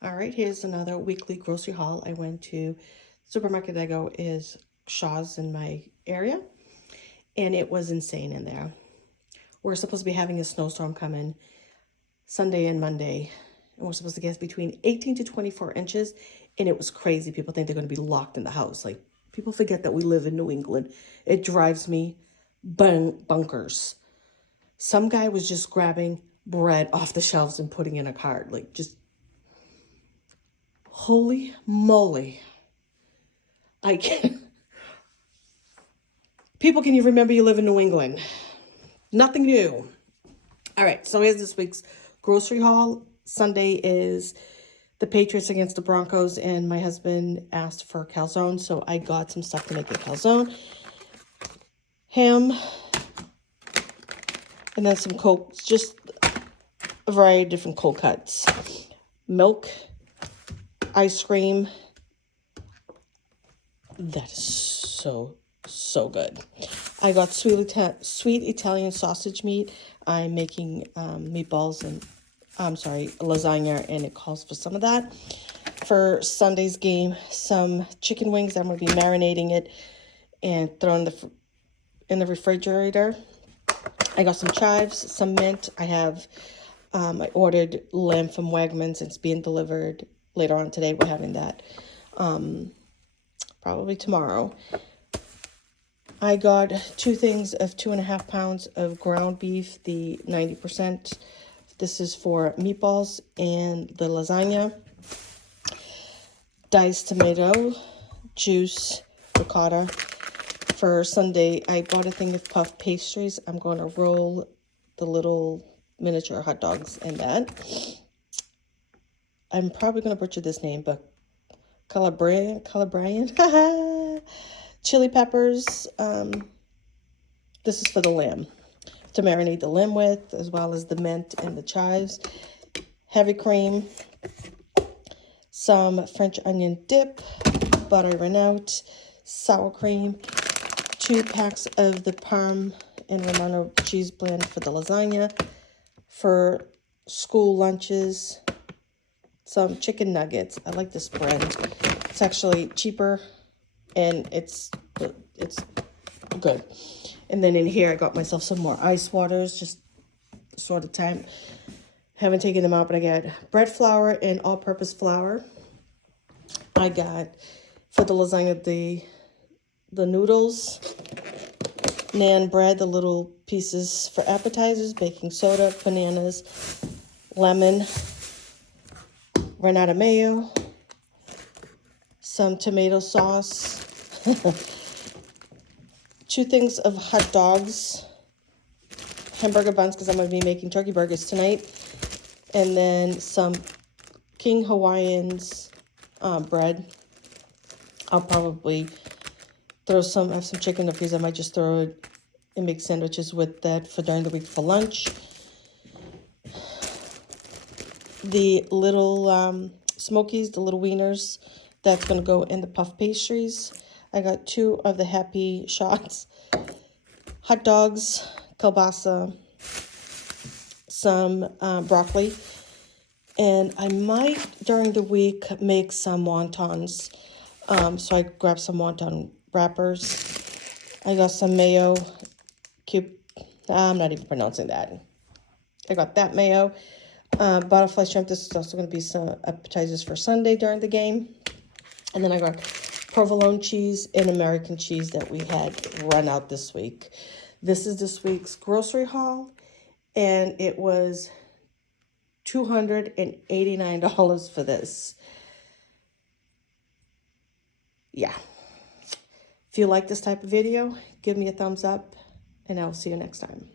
All right, here's another weekly grocery haul. I went to the supermarket I go is Shaw's in my area, and it was insane in there. We're supposed to be having a snowstorm coming Sunday and Monday, and we're supposed to get between 18 to 24 inches, and it was crazy. People think they're going to be locked in the house. Like, people forget that we live in New England. It drives me bunkers. Some guy was just grabbing bread off the shelves and putting in a cart. Like, just holy moly. I can't. People, can you remember you live in New England? Nothing new. All right, so here's this week's grocery haul. Sunday is the Patriots against the Broncos, and my husband asked for calzone, so I got some stuff to make the calzone. Ham, and then some cold, just a variety of different cold cuts. Milk, ice cream. That is so good. I got sweet Italian sausage meat. I'm making meatballs and, lasagna, and it calls for some of that. For Sunday's game, some chicken wings. I'm going to be marinating it and throwing in the refrigerator. I got some chives, some mint. I ordered lamb from Wegmans. It's being delivered later on today. We're having that probably tomorrow. I got 2 things of 2.5 pounds of ground beef, the 90%. This is for meatballs and the lasagna. Diced tomato, juice, ricotta. For Sunday, I bought a thing of puff pastries. I'm going to roll the little miniature hot dogs in that. I'm probably going to butcher this name, but Calabrian, chili peppers. This is for the lamb, to marinate the lamb with, as well as the mint and the chives. Heavy cream, some French onion dip, butter Renault, sour cream, 2 packs of the Parm and Romano cheese blend for the lasagna. For school lunches, some chicken nuggets. I like this brand. It's actually cheaper, and it's good. And then in here, I got myself some more ice waters, just sort of time. Haven't taken them out, but I got bread flour and all-purpose flour. I got, for the lasagna, the noodles, naan bread, the little pieces for appetizers, baking soda, bananas, lemon, Renata mayo, some tomato sauce, 2 things of hot dogs, hamburger buns, because I'm going to be making turkey burgers tonight, and then some King Hawaiian's bread. I'll probably have some chicken nuggets. I might just throw it and make sandwiches with that for during the week for lunch. The little Smokies, the little wieners, that's going to go in the puff pastries. I got 2 of the Happy Shots, hot dogs, kielbasa, some broccoli, and I might during the week make some wontons. So I grabbed some wonton wrappers. I got some mayo, I'm not even pronouncing that. I got that mayo. Butterfly shrimp. This is also going to be some appetizers for Sunday during the game. And then I got provolone cheese and American cheese that we had run out this week. This is this week's grocery haul, and it was $289 for this. Yeah. If you like this type of video, give me a thumbs up, and I'll see you next time.